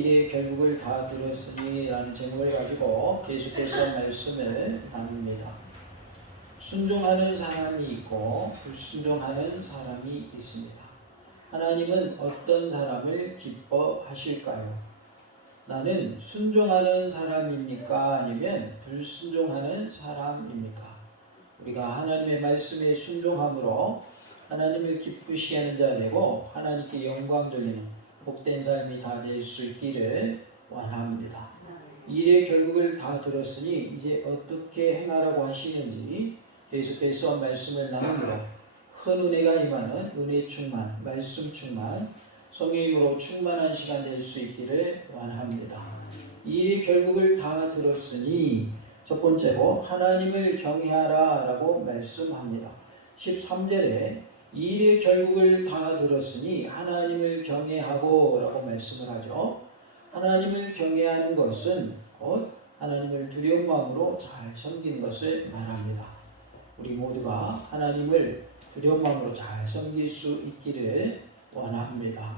일의 결국을 다 들었으니 라는 제목을 가지고 계속해서 말씀을 나눕니다. 순종하는 사람이 있고 불순종하는 사람이 있습니다. 하나님은 어떤 사람을 기뻐하실까요? 나는 순종하는 사람입니까? 아니면 불순종하는 사람입니까? 우리가 하나님의 말씀에 순종함으로 하나님을 기쁘시게 하는 자 되고 하나님께 영광 돌리는 복된 삶이 다 될 수 있기를 원합니다. 일의 결국을 다 들었으니 이제 어떻게 행하라고 하시는지 계속해서 말씀을 나누므로 큰 은혜가 임하는 은혜 충만, 말씀 충만, 성령으로 충만한 시간 될 수 있기를 원합니다. 일의 결국을 다 들었으니 첫 번째로 하나님을 경외하라 라고 말씀합니다. 13절에 일의 결국을 다 들었으니 하나님을 경외하고 라고 말씀을 하죠. 하나님을 경외하는 것은 곧 하나님을 두려운 마음으로 잘 섬기는 것을 말합니다. 우리 모두가 하나님을 두려운 마음으로 잘 섬길 수 있기를 원합니다.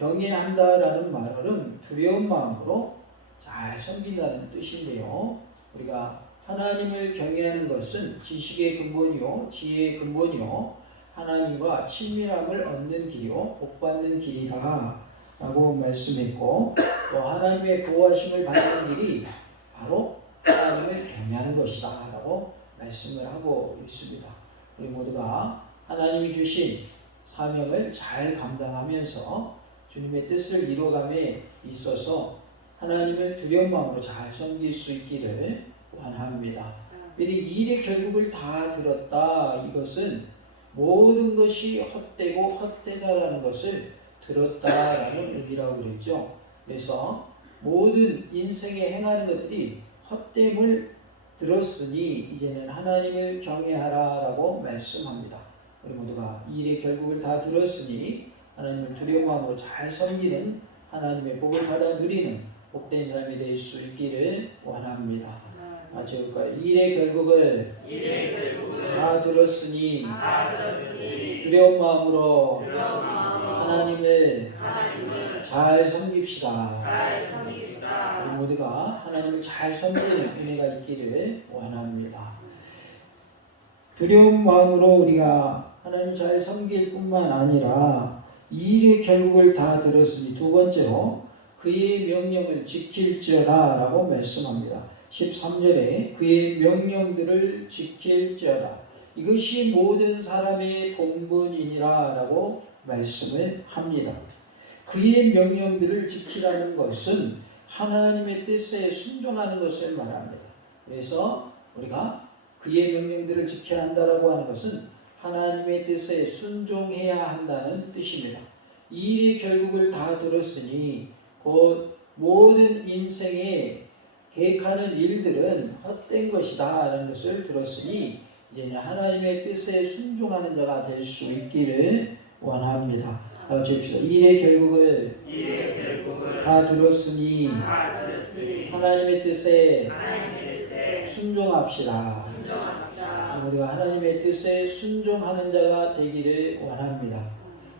경외한다라는 말은 두려운 마음으로 잘 섬긴다는 뜻인데요. 우리가 하나님을 경외하는 것은 지식의 근본이요, 지혜의 근본이요, 하나님과 친밀함을 얻는 길이요, 복받는 길이다 라고 말씀했고, 또 하나님의 보호하심을 받는 길이 바로 하나님을 경외하는 것이다 라고 말씀을 하고 있습니다. 우리 모두가 하나님이 주신 사명을 잘 감당하면서 주님의 뜻을 이루어감에 있어서 하나님을 두려운 마음으로 잘 섬길 수 있기를 원합니다. 일의 결국을 다 들었다. 이것은 모든 것이 헛되고 헛되다라는 것을 들었다라는 의미라고 그랬죠. 그래서 모든 인생에 행하는 것들이 헛됨을 들었으니 이제는 하나님을 경외하라라고 말씀합니다. 우리 모두가 일의 결국을 다 들었으니 하나님을 두려운 마음으로 잘 섬기는 하나님의 복을 받아 누리는 복된 삶이 될 수 있기를 원합니다. 제가 일의 결국을 다 들었으니 두려운 마음으로 하나님을 잘 섬깁시다. 우리 모두가 하나님을 잘 섬기는 은혜가 있기를 원합니다. 두려운 마음으로 우리가 하나님 잘 섬길 뿐만 아니라 일의 결국을 다 들었으니 두 번째로 그의 명령을 지킬지어다 라고 말씀합니다. 13절에 그의 명령들을 지킬지어다. 이것이 모든 사람의 본분이니라 라고 말씀을 합니다. 그의 명령들을 지키라는 것은 하나님의 뜻에 순종하는 것을 말합니다. 그래서 우리가 그의 명령들을 지켜야 한다라고 하는 것은 하나님의 뜻에 순종해야 한다는 뜻입니다. 이 일의 결국을 다 들었으니 곧 모든 인생에 계획하는 일들은 헛된 것이다 라는 것을 들었으니 이제는 하나님의 뜻에 순종하는 자가 될 수 있기를 원합니다. 줍시다. 일의 결국을 다 들었으니 하나님의 뜻에 순종합시다. 우리가 하나님의 뜻에 순종하는 자가 되기를 원합니다.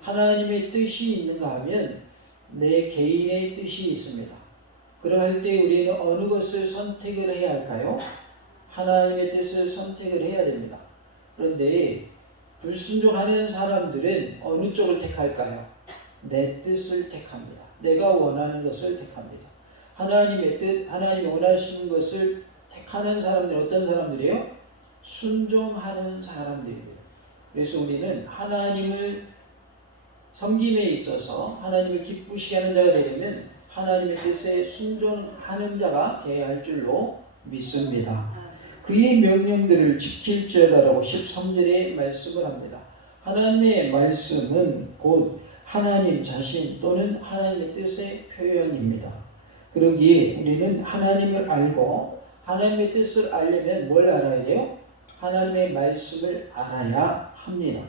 하나님의 뜻이 있는가 하면 내 개인의 뜻이 있습니다. 그럴 때 우리는 어느 것을 선택을 해야 할까요? 하나님의 뜻을 선택을 해야 됩니다. 그런데 불순종하는 사람들은 어느 쪽을 택할까요? 내 뜻을 택합니다. 내가 원하는 것을 택합니다. 하나님의 뜻, 하나님이 원하시는 것을 택하는 사람들은 어떤 사람들이에요? 순종하는 사람들입니다. 그래서 우리는 하나님을 섬김에 있어서 하나님을 기쁘시게 하는 자가 되려면 하나님의 뜻에 순종하는 자가 되어야 할 줄로 믿습니다. 그의 명령들을 지킬지어다라고 13절에 말씀을 합니다. 하나님의 말씀은 곧 하나님 자신 또는 하나님의 뜻의 표현입니다. 그러기에 우리는 하나님을 알고 하나님의 뜻을 알려면 뭘 알아야 돼요? 하나님의 말씀을 알아야 합니다.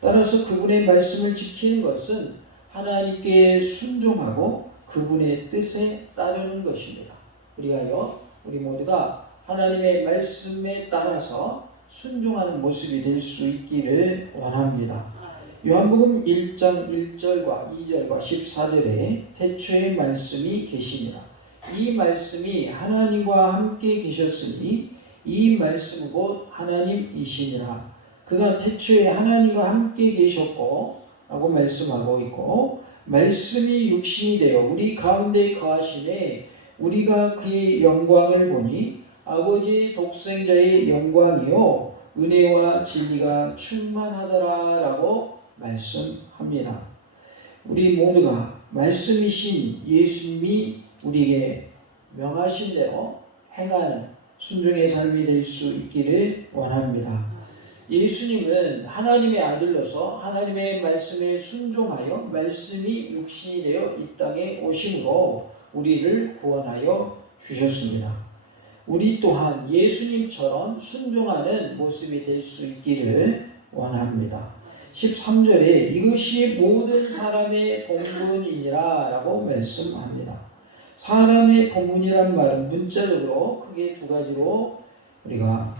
따라서 그분의 말씀을 지키는 것은 하나님께 순종하고 그분의 뜻에 따르는 것입니다. 우리 모두가 하나님의 말씀에 따라서 순종하는 모습이 될 수 있기를 원합니다. 요한복음 1장 1절과 2절과 14절에 태초에 말씀이 계시니라. 이 말씀이 하나님과 함께 계셨으니 이 말씀 곧 하나님이시니라. 그가 태초에 하나님과 함께 계셨고 라고 말씀하고 있고, 말씀이 육신이 되어 우리 가운데 거하시네 우리가 그의 영광을 보니 아버지의 독생자의 영광이요 은혜와 진리가 충만하더라 라고 말씀합니다. 우리 모두가 말씀이신 예수님이 우리에게 명하신 대로 행하는 순종의 삶이 될 수 있기를 원합니다. 예수님은 하나님의 아들로서 하나님의 말씀에 순종하여 말씀이 육신이 되어 이 땅에 오심으로 우리를 구원하여 주셨습니다. 우리 또한 예수님처럼 순종하는 모습이 될 수 있기를 원합니다. 13절에 이것이 모든 사람의 본분이니라 라고 말씀합니다. 사람의 본분이란 말은 문자적으로 크게 두 가지로 우리가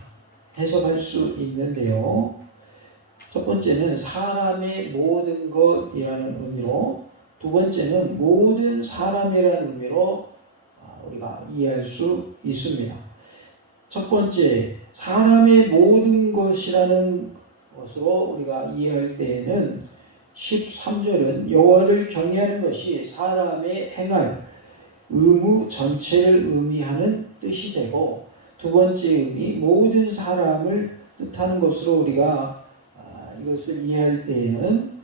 해석할 수 있는데요. 첫 번째는 사람의 모든 것이라는 의미로, 두 번째는 모든 사람이라는 의미로 우리가 이해할 수 있습니다. 첫 번째, 사람의 모든 것이라는 것으로 우리가 이해할 때에는 13절은 여호와를 경외하는 것이 사람의 행할 의무 전체를 의미하는 뜻이 되고, 두 번째 의미 모든 사람을 뜻하는 것으로 우리가 이것을 이해할 때에는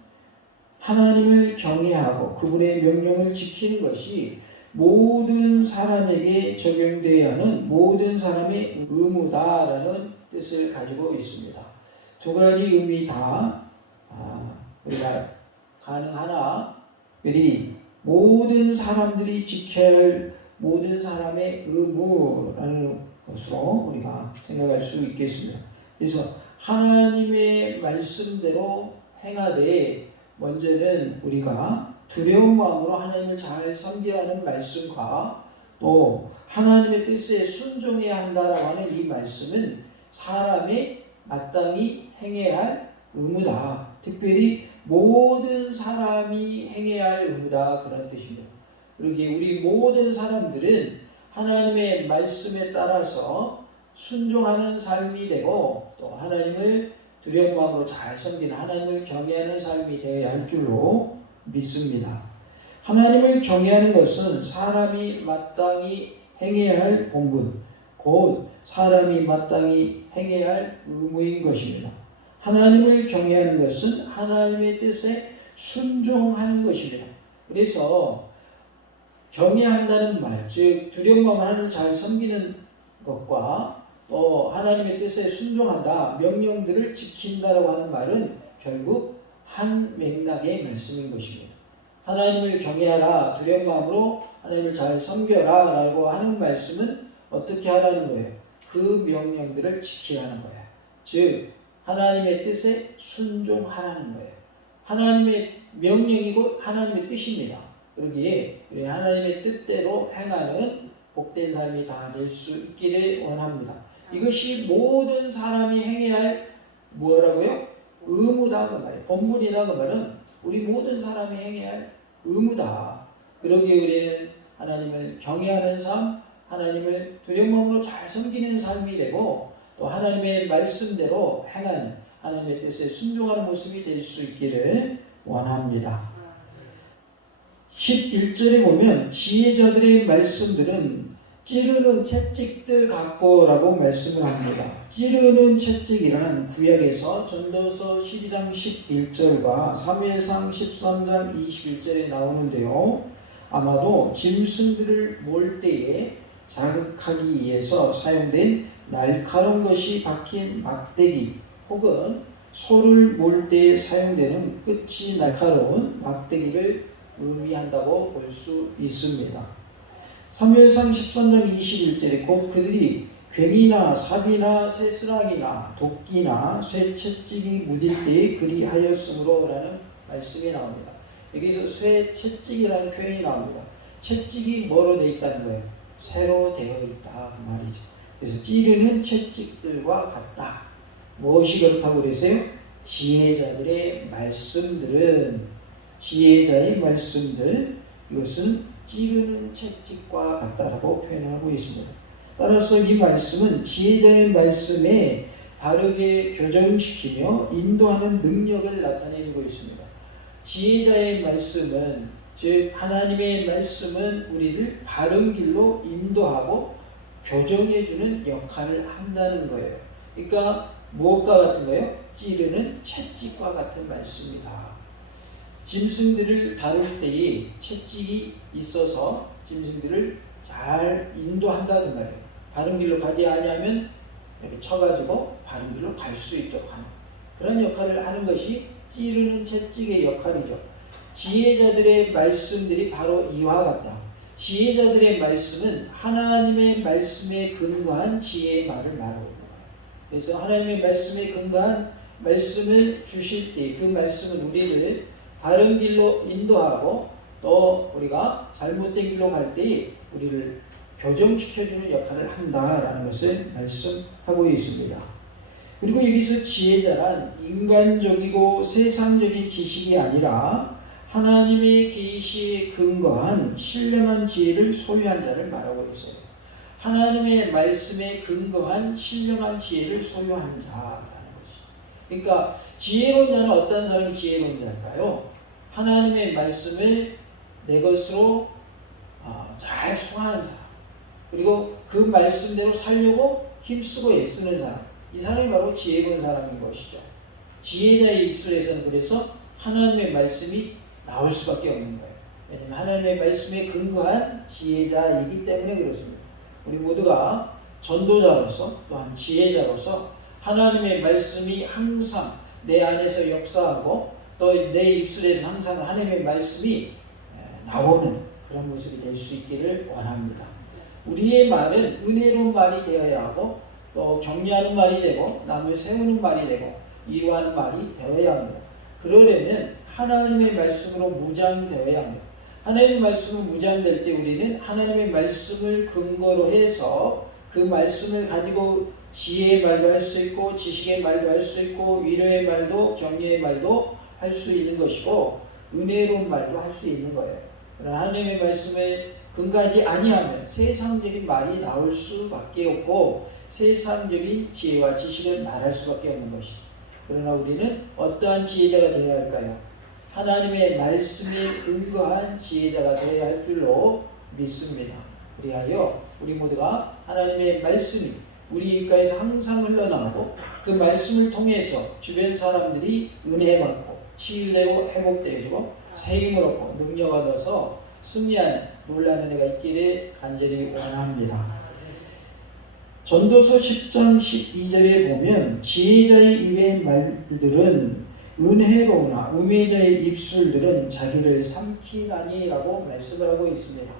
하나님을 경외하고 그분의 명령을 지키는 것이 모든 사람에게 적용되어야 하는 모든 사람의 의무다라는 뜻을 가지고 있습니다. 두 가지 의미 다 우리가 가능하나, 특별히 모든 사람들이 지켜야 할 모든 사람의 의무라는 것으로 우리가 생각할 수 있겠습니다. 그래서 하나님의 말씀대로 행하되 먼저는 우리가 두려운 마음으로 하나님을 잘 섬기라는 말씀과 또 하나님의 뜻에 순종해야 한다라고 하는 이 말씀은 사람이 마땅히 행해야 할 의무다. 특별히 모든 사람이 행해야 할 의무다, 그런 뜻입니다. 그러기에 우리 모든 사람들은 하나님의 말씀에 따라서 순종하는 삶이 되고 또 하나님을 두려운 마음으로 잘 섬기는 하나님을 경외하는 삶이 되어야 할 줄로 믿습니다. 하나님을 경외하는 것은 사람이 마땅히 행해야 할 본분, 곧 사람이 마땅히 행해야 할 의무인 것입니다. 하나님을 경외하는 것은 하나님의 뜻에 순종하는 것입니다. 그래서 경외한다는 말, 즉 두려운 마음으로 하나님을 잘 섬기는 것과 또 하나님의 뜻에 순종한다, 명령들을 지킨다라고 하는 말은 결국 한 맥락의 말씀인 것입니다. 하나님을 경외하라, 두려운 마음으로 하나님을 잘 섬겨라 라고 하는 말씀은 어떻게 하라는 거예요? 그 명령들을 지키라는 거예요. 즉 하나님의 뜻에 순종하라는 거예요. 하나님의 명령이 곧 하나님의 뜻입니다. 그러기에 우리 하나님의 뜻대로 행하는 복된 삶이 다 될 수 있기를 원합니다. 이것이 모든 사람이 행해야 할 뭐라고요? 의무다 그 말이에요. 본분이다 그 말은 우리 모든 사람이 행해야 할 의무다. 그러기에 우리는 하나님을 경외하는 삶, 하나님을 두려운 마음으로 잘 섬기는 삶이 되고 또 하나님의 말씀대로 행하는 하나님의 뜻에 순종하는 모습이 될 수 있기를 원합니다. 11절에 보면 지혜자들의 말씀들은 찌르는 채찍들 같고라고 말씀을 합니다. 찌르는 채찍이란 구약에서 전도서 12장 11절과 사무엘상 13장 21절에 나오는데요. 아마도 짐승들을 몰 때에 자극하기 위해서 사용된 날카로운 것이 박힌 막대기 혹은 소를 몰 때에 사용되는 끝이 날카로운 막대기를 의미한다고 볼 수 있습니다. 사무엘상 13장 21절에 곧 그들이 괭이나 삽이나 새스랑이나 도끼나 쇠 채찍이 묻을 때에 그리하였으므로 라는 말씀이 나옵니다. 여기서 쇠 채찍이라는 표현이 나옵니다. 채찍이 뭐로 되어 있다는 거예요? 새로 되어 있다 그 말이죠. 그래서 찌르는 채찍들과 같다. 무엇이 그렇다고 그러세요? 지혜자들의 말씀들은 지혜자의 말씀들 이것은 찌르는 채찍과 같다라고 표현하고 있습니다. 따라서 이 말씀은 지혜자의 말씀에 바르게 교정시키며 인도하는 능력을 나타내고 있습니다. 지혜자의 말씀은 즉 하나님의 말씀은 우리를 바른 길로 인도하고 교정해주는 역할을 한다는 거예요. 그러니까 무엇과 같은 거예요? 찌르는 채찍과 같은 말씀이다. 짐승들을 다룰 때에 채찍이 있어서 짐승들을 잘 인도한다는 말이에요. 바른 길로 가지 아니하면 이렇게 쳐가지고 바른 길로 갈 수 있도록 하는 그런 역할을 하는 것이 찌르는 채찍의 역할이죠. 지혜자들의 말씀들이 바로 이와 같다. 지혜자들의 말씀은 하나님의 말씀에 근거한 지혜의 말을 말하고 있는 거예요. 그래서 하나님의 말씀에 근거한 말씀을 주실 때 그 말씀은 우리를 바른 길로 인도하고 또 우리가 잘못된 길로 갈 때 우리를 교정시켜주는 역할을 한다라는 것을 말씀하고 있습니다. 그리고 여기서 지혜자란 인간적이고 세상적인 지식이 아니라 하나님의 계시에 근거한 신령한 지혜를 소유한 자를 말하고 있어요. 하나님의 말씀에 근거한 신령한 지혜를 소유한 자라는 것이죠. 그러니까 지혜로운 자는 어떤 사람이 지혜로운 자일까요? 하나님의 말씀을 내 것으로 잘 소화한 사람, 그리고 그 말씀대로 살려고 힘쓰고 애쓰는 사람, 이 사람이 바로 지혜로운 사람인 것이죠. 지혜자의 입술에서는 그래서 하나님의 말씀이 나올 수밖에 없는 거예요. 왜냐하면 하나님의 말씀에 근거한 지혜자이기 때문에 그렇습니다. 우리 모두가 전도자로서 또한 지혜자로서 하나님의 말씀이 항상 내 안에서 역사하고 또 내 입술에서 항상 하나님의 말씀이 나오는 그런 모습이 될 수 있기를 원합니다. 우리의 말은 은혜로운 말이 되어야 하고 또 격려하는 말이 되고 남을 세우는 말이 되고 위로하는 말이 되어야 합니다. 그러려면 하나님의 말씀으로 무장되어야 합니다. 하나님의 말씀으로 무장될 때 우리는 하나님의 말씀을 근거로 해서 그 말씀을 가지고 지혜의 말도 할 수 있고 지식의 말도 할 수 있고 위로의 말도 격려의 말도 할 수 있는 것이고 은혜로운 말도 할 수 있는 거예요. 그러나 하나님의 말씀에 근거하지 아니하면 세상적인 말이 나올 수밖에 없고 세상적인 지혜와 지식을 말할 수밖에 없는 것이죠. 그러나 우리는 어떠한 지혜자가 되어야 할까요? 하나님의 말씀에 근거한 지혜자가 되어야 할 줄로 믿습니다. 그리하여 우리 모두가 하나님의 말씀이 우리 입가에서 항상 흘러나오고 그 말씀을 통해서 주변 사람들이 은혜받고 치유되고 회복되고 새힘을 얻고 능력 얻어서 승리하는 놀라는 은혜가 있기를 간절히 원합니다. 전도서 10장 12절에 보면 지혜자의 입의 말들은 은혜로우나 우매자의 입술들은 자기를 삼키나니라고 말씀을 하고 있습니다.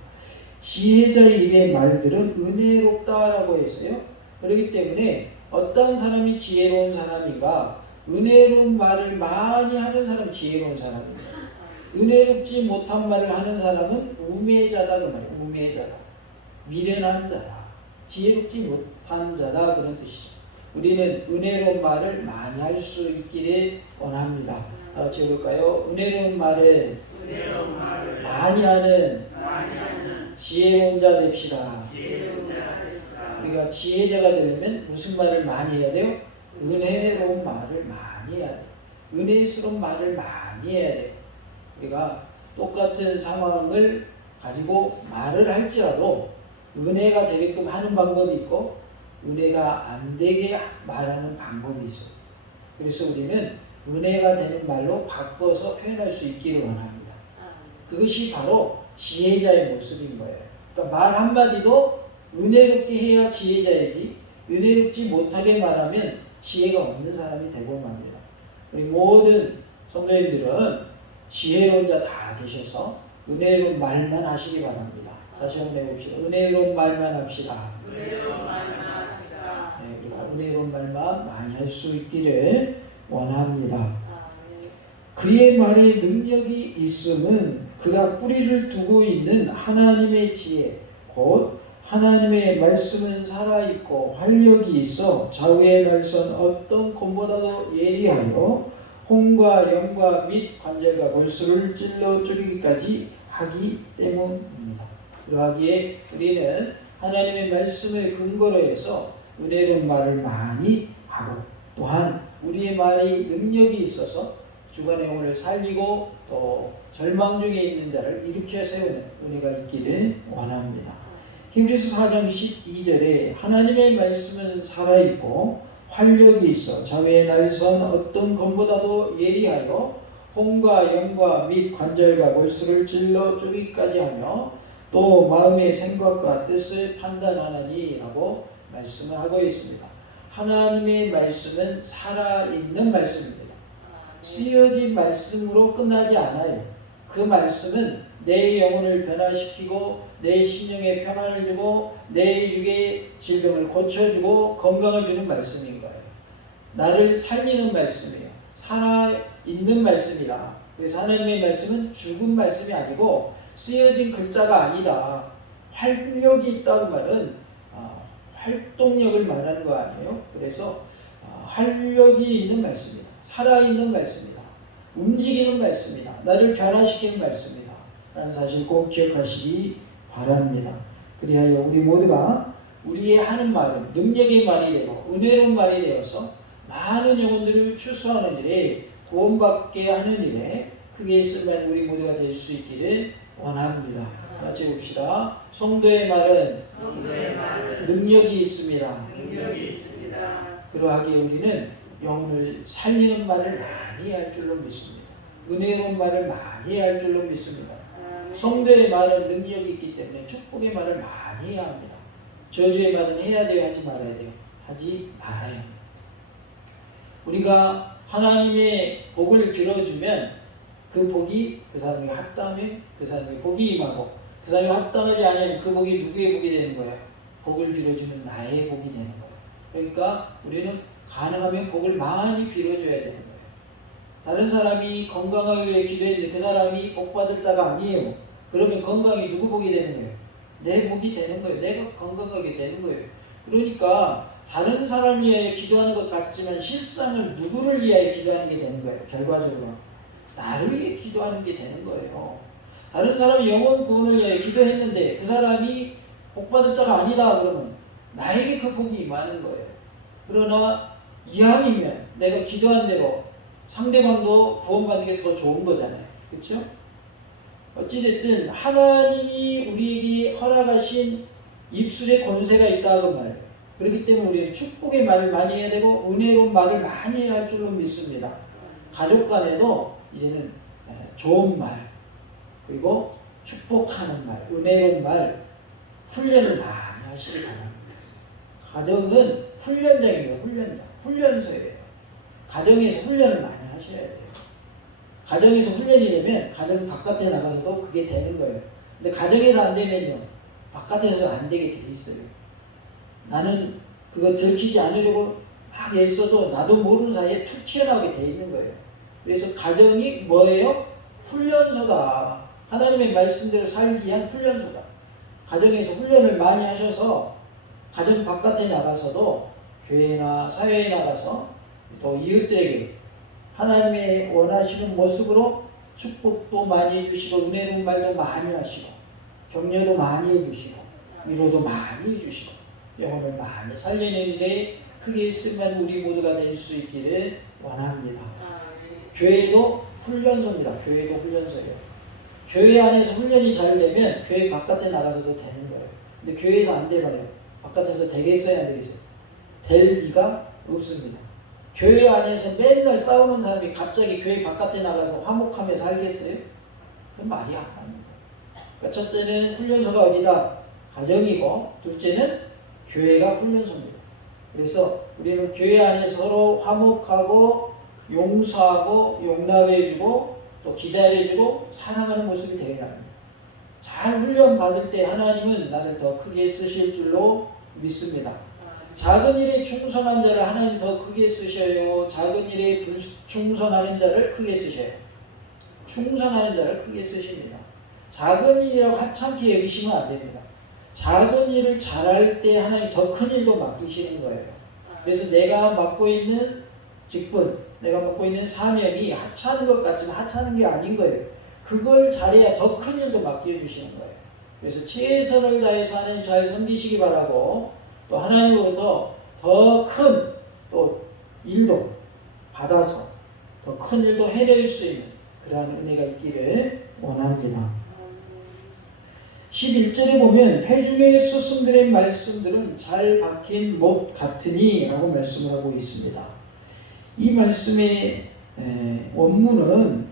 지혜자의 입의 말들은 은혜롭다라고 했어요. 그렇기 때문에 어떤 사람이 지혜로운 사람인가? 은혜로운 말을 많이 하는 사람이 지혜로운 사람입니다. 은혜롭지 못한 말을 하는 사람은 우매자다 그 말이에요. 우매자다. 미련한 자다. 지혜롭지 못한 자다 그런 뜻이죠. 우리는 은혜로운 말을 많이 할 수 있기를 원합니다. 같이 해볼까요? 은혜로운 말을 많이 하는 지혜로운 자 됩시다. 우리가 지혜자가 되려면 무슨 말을 많이 해야 돼요? 은혜로운 말을 많이 해야 돼요. 은혜스러운 말을 많이 해야 돼요. 우리가 똑같은 상황을 가지고 말을 할지라도 은혜가 되게끔 하는 방법이 있고 은혜가 안 되게 말하는 방법이 있어요. 그래서 우리는 은혜가 되는 말로 바꿔서 표현할 수 있기를 원합니다. 그것이 바로 지혜자의 모습인 거예요. 그러니까 말 한마디도 은혜롭게 해야 지혜자이지 은혜롭지 못하게 말하면 지혜가 없는 사람이 되고 맙니다. 우리 모든 성도님들은 지혜로운 자 다 되셔서 은혜로운 말만 하시기 바랍니다. 다시 한번 해봅시다. 은혜로운 말만 합시다. 은혜로운 말만 합시다. 네, 우리가 은혜로운 말만 많이 할 수 있기를 원합니다. 그의 말에 능력이 있음은 그가 뿌리를 두고 있는 하나님의 지혜 곧 하나님의 말씀은 살아있고 활력이 있어 좌우에 날선 어떤 검보다도 예리하여 혼과 영과 및 관절과 골수를 찔러 쪼개기까지 하기 때문입니다. 그러하기에 우리는 하나님의 말씀을 근거로 해서 은혜로운 말을 많이 하고, 또한 우리의 말이 능력이 있어서 주관의 영혼을 살리고 또 절망 중에 있는 자를 일으켜 세우는 은혜가 있기를 원합니다. 히브리서 4장 12절에 하나님의 말씀은 살아있고 활력이 있어 좌우의 날선 어떤 검보다도 예리하여 혼과 영과 및 관절과 골수를 찔러 쪼개기까지 하며 또 마음의 생각과 뜻을 판단하나니 라고 말씀을 하고 있습니다. 하나님의 말씀은 살아있는 말씀입니다. 쓰여진 말씀으로 끝나지 않아요. 그 말씀은 내 영혼을 변화시키고 내 심령에 평안을 주고 내 육의 질병을 고쳐주고 건강을 주는 말씀인 거예요. 나를 살리는 말씀이에요. 살아있는 말씀이라. 그래서 하나님의 말씀은 죽은 말씀이 아니고 쓰여진 글자가 아니다. 활력이 있다는 말은 활동력을 말하는 거 아니에요. 그래서 활력이 있는 말씀입니다. 살아있는 말씀입니다. 움직이는 말씀입니다. 나를 변화시키는 말씀입니다. 라는 사실 꼭 기억하시기 바랍니다. 그리하여 우리 모두가 우리의 하는 말은 능력의 말이 되고 은혜로운 말이 되어서 많은 영혼들을 추수하는 일에 구원받게 하는 일에 크게 쓰면 우리 모두가 될 수 있기를 원합니다. 같이 봅시다. 성도의 말은 능력이 있습니다. 그러하기에 우리는 영혼을 살리는 말을 많이 할 줄로 믿습니다. 은혜로운 말을 많이 할 줄로 믿습니다. 성도의 말은 능력이 있기 때문에 축복의 말을 많이 해야 합니다. 저주의 말은 해야 돼요? 하지 말아야 돼요? 하지 말아야 합니다. 우리가 하나님의 복을 빌어주면 그 복이 그 사람에게 합당하면 그 사람에게 복이 임하고, 그 사람이 합당하지 않으면 그 복이 누구의 복이 되는 거예요? 복을 빌어주는 나의 복이 되는 거예요. 그러니까 우리는 가능하면 복을 많이 빌어줘야 되는 거예요. 다른 사람이 건강을 위해 기도했는데 그 사람이 복받을 자가 아니에요. 그러면 건강이 누구 복이 되는 거예요? 내 복이 되는 거예요. 내가 건강하게 되는 거예요. 그러니까 다른 사람을 위해 기도하는 것 같지만 실상은 누구를 위하여 기도하는 게 되는 거예요. 결과적으로 나를 위해 기도하는 게 되는 거예요. 다른 사람이 영혼 구원을 위하여 기도했는데 그 사람이 복받을 자가 아니다 그러면 나에게 그 복이 임하는 거예요. 그러나 이함이면 내가 기도한 대로 상대방도 구원받는 게 더 좋은 거잖아요. 그렇죠? 어찌됐든 하나님이 우리에게 허락하신 입술에 권세가 있다고 말해요. 그렇기 때문에 우리는 축복의 말을 많이 해야 되고 은혜로운 말을 많이 해야 할 줄로 믿습니다. 가족 간에도 이제는 좋은 말, 그리고 축복하는 말, 은혜로운 말 훈련을 많이 하시기 바랍니다. 가정은 훈련장입니다. 훈련소예요. 가정에서 훈련을 많이 하셔야 돼요. 가정에서 훈련이 되면 가정 바깥에 나가서도 그게 되는 거예요. 근데 가정에서 안 되면요, 바깥에서 안 되게 돼 있어요. 나는 그거 들키지 않으려고 막 애써도 나도 모르는 사이에 툭 튀어나오게 돼 있는 거예요. 그래서 가정이 뭐예요? 훈련소다. 하나님의 말씀대로 살기 위한 훈련소다. 가정에서 훈련을 많이 하셔서 가정 바깥에 나가서도 교회나 사회에 나가서 또 이웃들에게 하나님의 원하시는 모습으로 축복도 많이 해주시고 은혜로운 말도 많이 하시고 격려도 많이 해주시고 위로도 많이 해주시고 영혼을 많이 살리는 일에 크게 쓰면 우리 모두가 될 수 있기를 원합니다. 교회도 훈련소입니다. 교회도 훈련소예요. 교회 안에서 훈련이 잘 되면 교회 바깥에 나가서도 되는 거예요. 근데 교회에서 안 되면 바깥에서 되겠어요? 안 되겠어요? 될 리가 없습니다. 교회 안에서 맨날 싸우는 사람이 갑자기 교회 바깥에 나가서 화목하며 살겠어요? 그건 말이 안 합니다. 그러니까 첫째는 훈련소가 어디다? 가정이고, 둘째는 교회가 훈련소입니다. 그래서 우리는 교회 안에서 서로 화목하고 용서하고 용납해주고 또 기다려주고 사랑하는 모습이 되어야 합니다. 잘 훈련받을 때 하나님은 나를 더 크게 쓰실 줄로 믿습니다. 작은 일에 충성한 자를 하나님 더 크게 쓰셔요. 작은 일에 불충성하는 자를 크게 쓰셔요. 충성하는 자를 크게 쓰십니다. 작은 일이라고 하찮게 여기시면 안 됩니다. 작은 일을 잘할 때 하나님 더 큰 일도 맡기시는 거예요. 그래서 내가 맡고 있는 직분, 내가 맡고 있는 사명이 하찮은 것 같지만 하찮은 게 아닌 거예요. 그걸 잘해야 더 큰 일도 맡겨주시는 거예요. 그래서 최선을 다해서 하나님 잘 섬기시기 바라고, 또 하나님으로부터 더 큰 또 일도 받아서 더 큰 일도 해낼 수 있는 그러한 은혜가 있기를 원합니다. 11절에 보면 회중의 스승들의 말씀들은 잘 박힌 못 같으니 라고 말씀을 하고 있습니다. 이 말씀의 원문은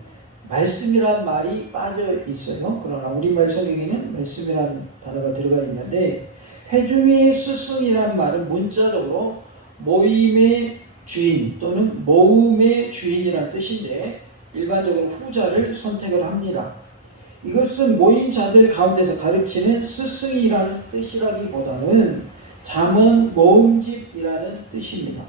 말씀이란 말이 빠져 있어요. 그러나 우리말 성경에는 말씀이란 단어가 들어가 있는데, 회중의 스승이란 말은 문자적으로 모임의 주인 또는 모음의 주인이라는 뜻인데 일반적으로 후자를 선택을 합니다. 이것은 모임자들 가운데서 가르치는 스승이라는 뜻이라기보다는 잠언 모음집이라는 뜻입니다.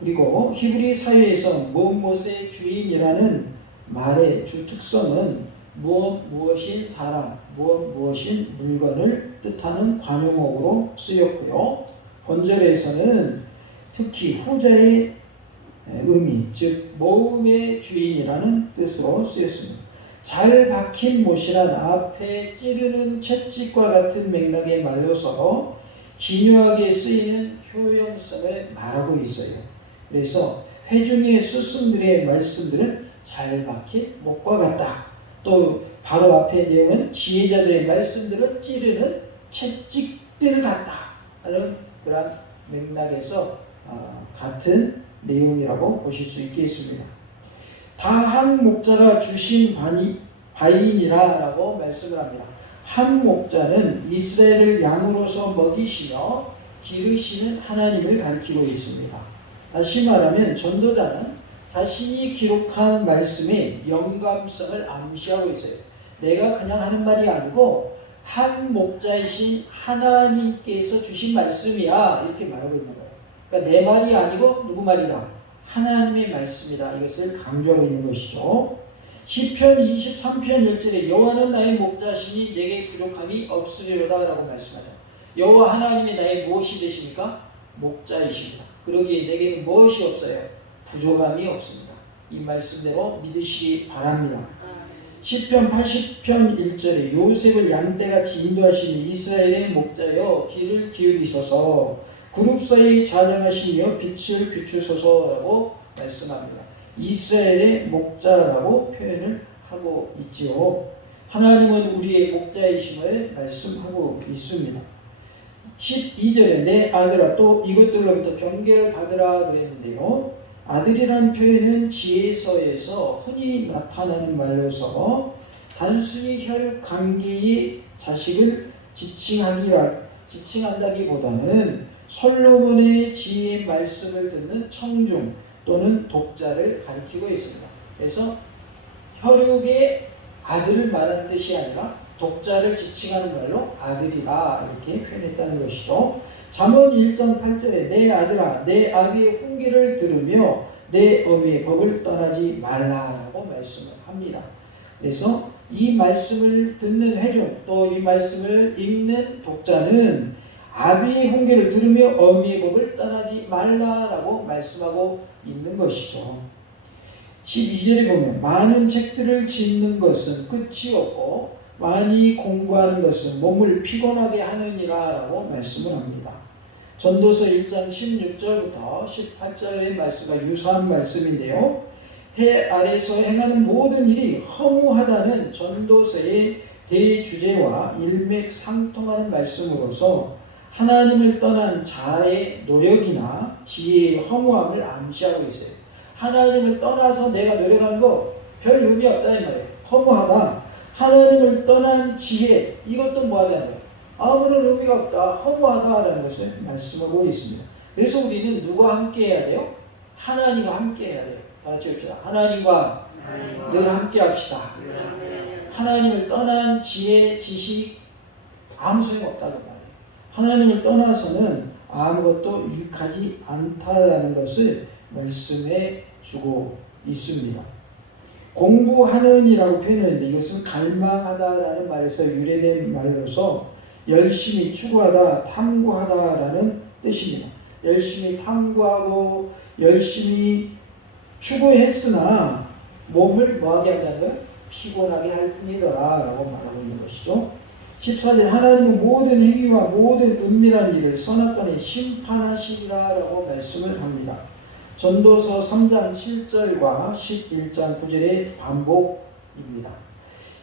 그리고 히브리 사회에서 무엇의 주인이라는 말의 주 특성은 무엇인 사람, 무엇인 물건을 뜻하는 관용어로 쓰였고요. 본절에서는 특히 후자의 의미, 즉 모음의 주인이라는 뜻으로 쓰였습니다. 잘 박힌 못이란 앞에 찌르는 채찍과 같은 맥락의 말로서 기묘하게 쓰이는 효용성을 말하고 있어요. 그래서 회중의 스승들의 말씀들은 잘 박힌 못과 같다. 또 바로 앞에 내용은 지혜자들의 말씀들은 찌르는 채찍들 같다 하는 그런 맥락에서 같은 내용이라고 보실 수 있겠습니다. 다 한 목자가 주신 바인이라 라고 말씀을 합니다. 한 목자는 이스라엘을 양으로서 먹이시며 기르시는 하나님을 가리키고 있습니다. 다시 말하면 전도자는 자신이 기록한 말씀의 영감성을 암시하고 있어요. 내가 그냥 하는 말이 아니고 한 목자이신 하나님께서 주신 말씀이야 이렇게 말하고 있는 거예요. 그러니까 내 말이 아니고 누구 말이다? 하나님의 말씀이다. 이것을 강조하고 있는 것이죠. 시편 23편 1절에 여호와는 나의 목자시니 내게 부족함이 없으리로다 라고 말씀하죠. 여호와 하나님이 나의 무엇이 되십니까? 목자이십니다. 그러기에 내게는 무엇이 없어요? 부족함이 없습니다. 이 말씀대로 믿으시기 바랍니다. 시편 80편 1절에 요셉을 양떼같이 인도하시는 이스라엘의 목자여 귀를 기울이소서 그룹 사이 자정하시며 빛을 비추소서라고 말씀합니다. 이스라엘의 목자라고 표현을 하고 있지요. 하나님은 우리의 목자이심을 말씀하고 있습니다. 12절에 내 아들아 또 이것들로부터 경계를 받으라 그랬는데요. 아들이라는 표현은 지혜서에서 흔히 나타나는 말로서 단순히 혈육 관계의 자식을 지칭한다기보다는 솔로몬의 지혜의 말씀을 듣는 청중 또는 독자를 가리키고 있습니다. 그래서 혈육의 아들을 말하는 뜻이 아니라 독자를 지칭하는 말로 아들이라 이렇게 표현했다는 것이죠. 잠언 1장 8절에 내 아들아 내 아비의 훈계를 들으며 내 어미의 법을 떠나지 말라라고 말씀을 합니다. 그래서 이 말씀을 듣는 회중 또 이 말씀을 읽는 독자는 아비의 훈계를 들으며 어미의 법을 떠나지 말라라고 말씀하고 있는 것이죠. 12절에 보면 많은 책들을 짓는 것은 끝이 없고 많이 공부하는 것은 몸을 피곤하게 하느니라 라고 말씀을 합니다. 전도서 1장 16절부터 18절의 말씀과 유사한 말씀인데요. 해 아래서 행하는 모든 일이 허무하다는 전도서의 대주제와 일맥상통하는 말씀으로서 하나님을 떠난 자의 노력이나 지혜의 허무함을 암시하고 있어요. 하나님을 떠나서 내가 노력하는 거 별 의미 없다 이 말이에요. 허무하다. 하나님을 떠난 지혜 이것도 뭐하다는 거예요. 아무런 의미가 없다. 허무하다라는 것을 말씀하고 있습니다. 그래서 우리는 누구와 함께 해야 돼요? 하나님과 함께 해야 돼요. 다 같이 합시다. 하나님과 늘 함께 합시다. 하나님을 떠난 지혜, 지식 아무 소용없다는 말이에요. 하나님을 떠나서는 아무것도 유익하지 않다라는 것을 말씀해 주고 있습니다. 공부하는이라고 표현했는데 이것은 갈망하다라는 말에서 유래된 말로서 열심히 추구하다, 탐구하다라는 뜻입니다. 열심히 탐구하고 열심히 추구했으나 몸을 뭐하게 한다는 거예요? 피곤하게 할 뿐이더라 라고 말하고 있는 것이죠. 14절 하나님은 모든 행위와 모든 은밀한 일을 선악간에 심판하시리라 라고 말씀을 합니다. 전도서 3장 7절과 11장 9절의 반복입니다.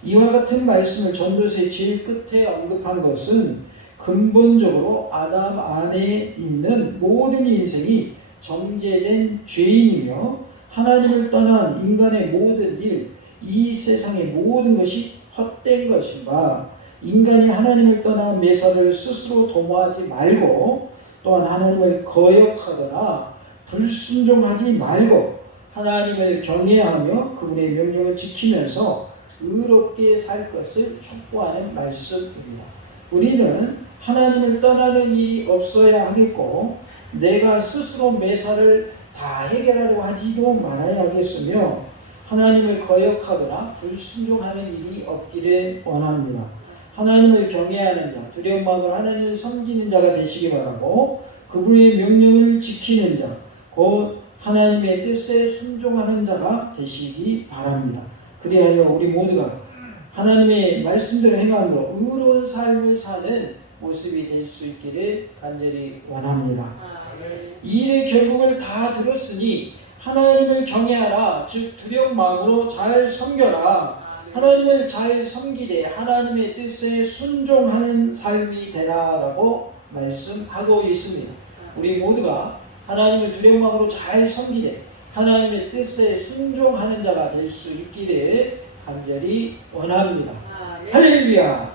이와 같은 말씀을 전도서의 제일 끝에 언급한 것은 근본적으로 아담 안에 있는 모든 인생이 정죄된 죄인이며 하나님을 떠난 인간의 모든 일, 이 세상의 모든 것이 헛된 것인가, 인간이 하나님을 떠난 매사를 스스로 도모하지 말고 또한 하나님을 거역하거나 불순종하지 말고 하나님을 경외하며 그분의 명령을 지키면서 의롭게 살 것을 촉구하는 말씀입니다. 우리는 하나님을 떠나는 일이 없어야 하겠고 내가 스스로 매사를 다 해결하려고 하지도 말아야겠으며 하나님을 거역하거나 불순종하는 일이 없기를 원합니다. 하나님을 경외하는 자, 두려운 마음으로 하나님을 섬기는 자가 되시기 바라고 그분의 명령을 지키는 자, 곧 하나님의 뜻에 순종하는 자가 되시기 바랍니다. 그리하여 우리 모두가 하나님의 말씀대로 행함으로 의로운 삶을 사는 모습이 될 수 있기를 간절히 원합니다. 이 일의 결국을 다 들었으니 하나님을 경외하라, 즉 두려운 마음으로 잘 섬겨라. 하나님을 잘 섬기되 하나님의 뜻에 순종하는 삶이 되라라고 말씀하고 있습니다. 우리 모두가 하나님을 두려운 마음으로 잘 섬기되 하나님의 뜻에 순종하는 자가 될 수 있기를 간절히 원합니다. 할렐루야.